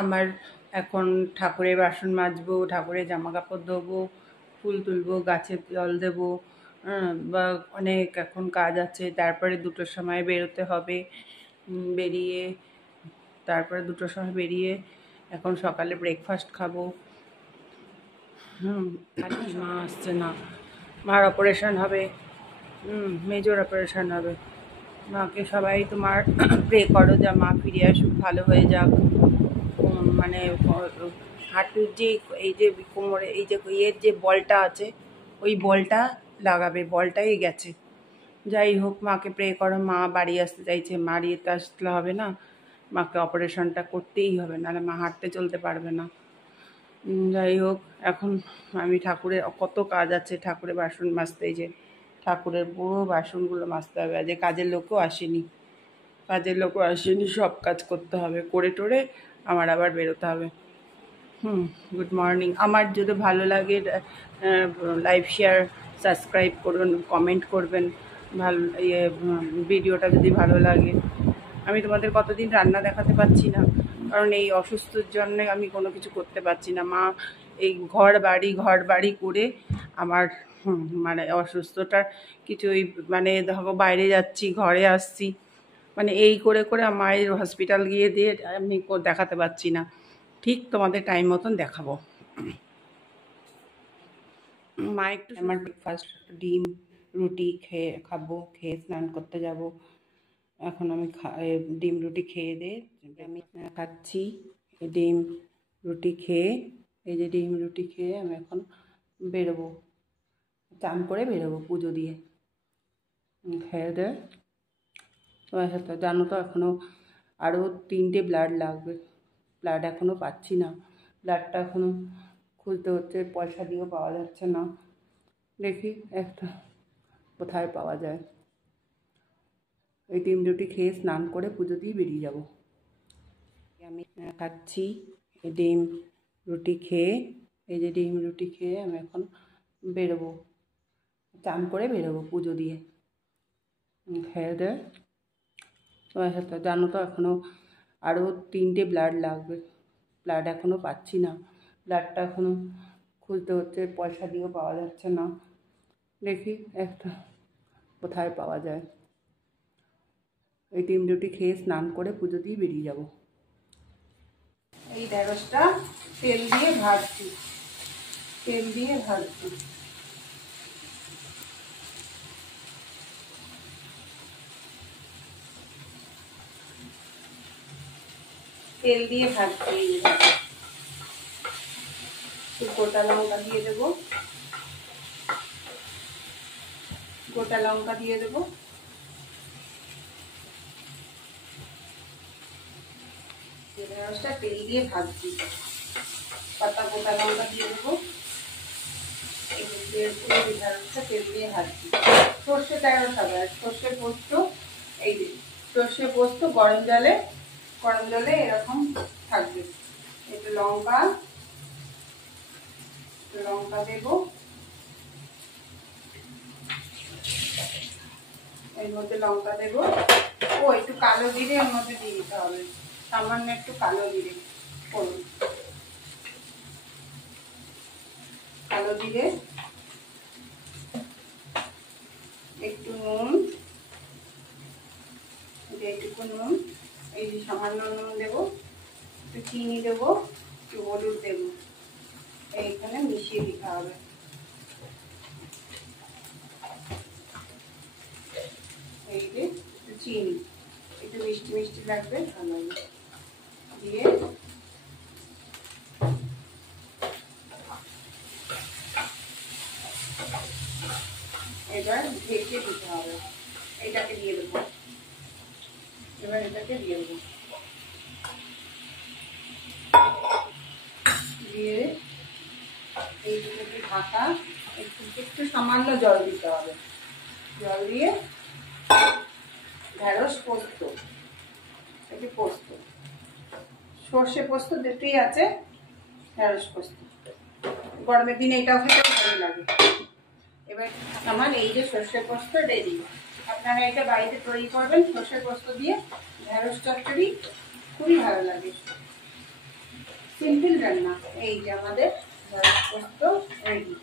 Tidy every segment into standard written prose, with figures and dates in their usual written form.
আমার এখন ঠাকুরের বাসন মাজবো, ঠাকুরের জামা কাপড় ধোবো, ফুল তুলবো, গাছে জল দেবো, বা অনেক এখন কাজ আছে। তারপরে 2টোর সময় বেরোতে হবে। বেরিয়ে তারপরে 2টোর সময় বেরিয়ে এখন সকালে ব্রেকফাস্ট খাবো। মা আসছে না, মার অপারেশন হবে, মেজর অপারেশন হবে। মাকে সবাই তোমার প্রে করো যা মা ফিরে আসুক, ভালো হয়ে যাক। মানে হাঁটুর যে এই যে কোমরে এই যে ইয়ের যে বলটা আছে, ওই বলটা লাগাবে, বলটাই গেছে। যাই হোক, মাকে প্রে করো। মা বাড়ি আসতে চাইছে, বাড়িতে আসলে হবে না, মাকে অপারেশনটা করতেই হবে, নাহলে মা হাঁটতে চলতে পারবে না। যাই হোক, এখন আমি ঠাকুরের কত কাজ আছে, ঠাকুরের বাসন মাজতে, যে ঠাকুরের পুরো বাসনগুলো মাজতে হবে। আজ কাজের লোকও আসেনি, সব কাজ করতে হবে, করে টোরে আমার আবার বেরোতে হবে। Good morning. আমার যদি ভালো লাগে লাইক শেয়ার সাবস্ক্রাইব করুন, কমেন্ট করবেন। ভালো ভিডিওটা যদি ভালো লাগে। আমি তোমাদের কতদিন রান্না দেখাতে পাচ্ছি না, কারণ এই অসুস্থর জন্য আমি কোনো কিছু করতে পারছি না। মা এই ঘর বাড়ি করে আমার মানে অসুস্থটার কিছুই, মানে ধরো বাইরে যাচ্ছি, ঘরে আসছি, মানে এই করে মায়ের হসপিটাল গিয়ে দিয়ে আমি দেখাতে পারছি না। ঠিক তোমাদের টাইম মতন দেখাবো। মা একটু আমার ব্রেকফাস্ট ডিম রুটি খেয়ে স্নান করতে যাব। এখন আমি ডিম রুটি খেয়ে আমি খাচ্ছি। ডিম রুটি খেয়ে, এই যে ডিম রুটি খেয়ে আমি এখন বেরোবো, চান করে বেরোবো পুজো দিয়ে। খেয়ে দেয় তোমার সাথে, জানো তো এখনও আরও 3টে ব্লাড লাগবে। ব্লাড এখনও পাচ্ছি না, ব্লাডটা এখনও খুঁজতে হচ্ছে, পয়সা দিয়েও পাওয়া যাচ্ছে না। দেখি একটা কোথায় পাওয়া যায়। এই ডিম রুটি খেয়ে স্নান করে পুজো দিয়ে বেরিয়ে যাব। আমি খাচ্ছি ডিম রুটি খেয়ে, এই যে ডিম রুটি খেয়ে আমি এখন বেরোবো, চান করে বেরোবো পুজো দিয়ে। খেয়ে দেয় তোমার সাথে, জানো তো এখনও আরও 3টে ব্লাড লাগবে। ব্লাড এখনও পাচ্ছি না, ব্লাডটা এখনও খুঁজতে হচ্ছে, পয়সা দিয়েও পাওয়া যাচ্ছে না। দেখি একটা কোথায় পাওয়া যায়। এই ডিম রুটি খেয়ে স্নান করে পুজো দিয়ে বেরিয়ে যাব। এই ঢেঁড়সটা তেল দিয়ে ভাজছি, তেল দিয়ে ভাজছি। তেল দিয়ে ভাজছি। গোটা লঙ্কা দিয়ে দেবো, গোটা লঙ্কা দিয়ে দেবো। ঢেঁড়সটা তেল দিয়ে ভাজছি, পাতা গোটা লঙ্কা দিয়ে দেবো। ঢেঁড়সটা তেল দিয়ে ভাজছি। সর্ষে ঢেঁড়স হবে, আর সর্ষে পোস্ত, এই যে সর্ষে পোস্ত গরম জলে এরকম থাকবে। একটু লঙ্কা দেবো, এর মধ্যে লঙ্কা দেবো। ও একটু কালো জিরে এর মধ্যে দিয়ে দিতে হবে, সামান্য একটু কালো জিরে করুন। কালো জিরে, একটু নুন, এইটুকু নুন, এই যে সামান্য নুন দেবো, একটু চিনি দেবো, একটু হলুদ দেবো, এইখানে মিশিয়ে দিতে হবে। এই যে একটু চিনি, একটু মিষ্টি মিষ্টি লাগবে, ভালো দিয়ে এবার ঢেকে দিতে হবে। এটাকে দিয়ে দেবো, এবার এটাকে দিয়ে দেবো, দিয়ে এইটুকু ঢাকা, একটু সামান্য জল দিতে হবে। জল দিয়ে ঢেঁড়স পোস্ত, একটু পোস্ত, সর্ষে পোস্ত দুটোই আছে, ঢেঁড়স পোস্ত গরমের দিনে এটাও খেতে ভালো লাগে। এবার আমার এই যে সর্ষে পোস্ত রেডি। আপনারা এটা বাড়িতে তৈরি করবেন, সর্ষে পোস্ত দিয়ে ঢেঁড়স চচ্চড়ি খুবই ভালো লাগে। সিম্পল রান্না। এই যে আমাদের ঢ্যাঁড়স পোস্ত রেডি।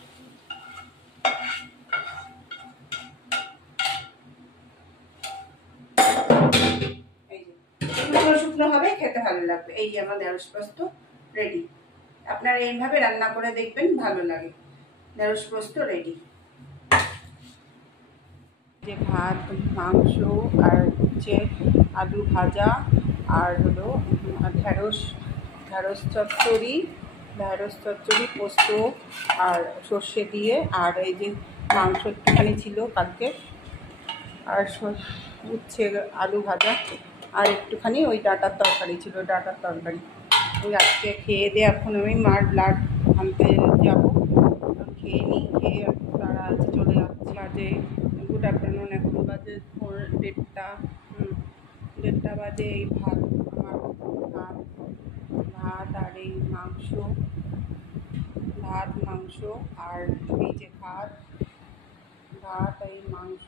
এই যে শুকনো শুকনো হবে, খেতে ভালো লাগবে। এই যে আমার ঢ্যাঁড়স পোস্ত রেডি। আপনারা এইভাবে রান্না করে দেখবেন, ভালো লাগে। ঢ্যাঁড়স পোস্ত রেডি। যে ভাত, মাংস আর হচ্ছে আলু ভাজা আর হলো ঢ্যাঁড়স চচ্চড়ি, পোস্ত আর সর্ষে দিয়ে, আর এই যে মাংস একটুখানি ছিল কালকে, আর উচ্ছে আলু ভাজা, আর একটুখানি ওই ডাঁটার তরকারি ছিল, ডাঁটার তরকারি। ওই আজকে খেয়ে দিয়ে এখন আমি মার ব্লাড আনতে যাবো। খেয়ে নিই, খেয়ে তারা আছে চলে যাচ্ছে। বাজে গুড আফটারনুন, এখন বাজে 1:30 বাজে। এই ভাত, আমার ভাত আর এই মাংস, আর এই যে ভাত এই মাংস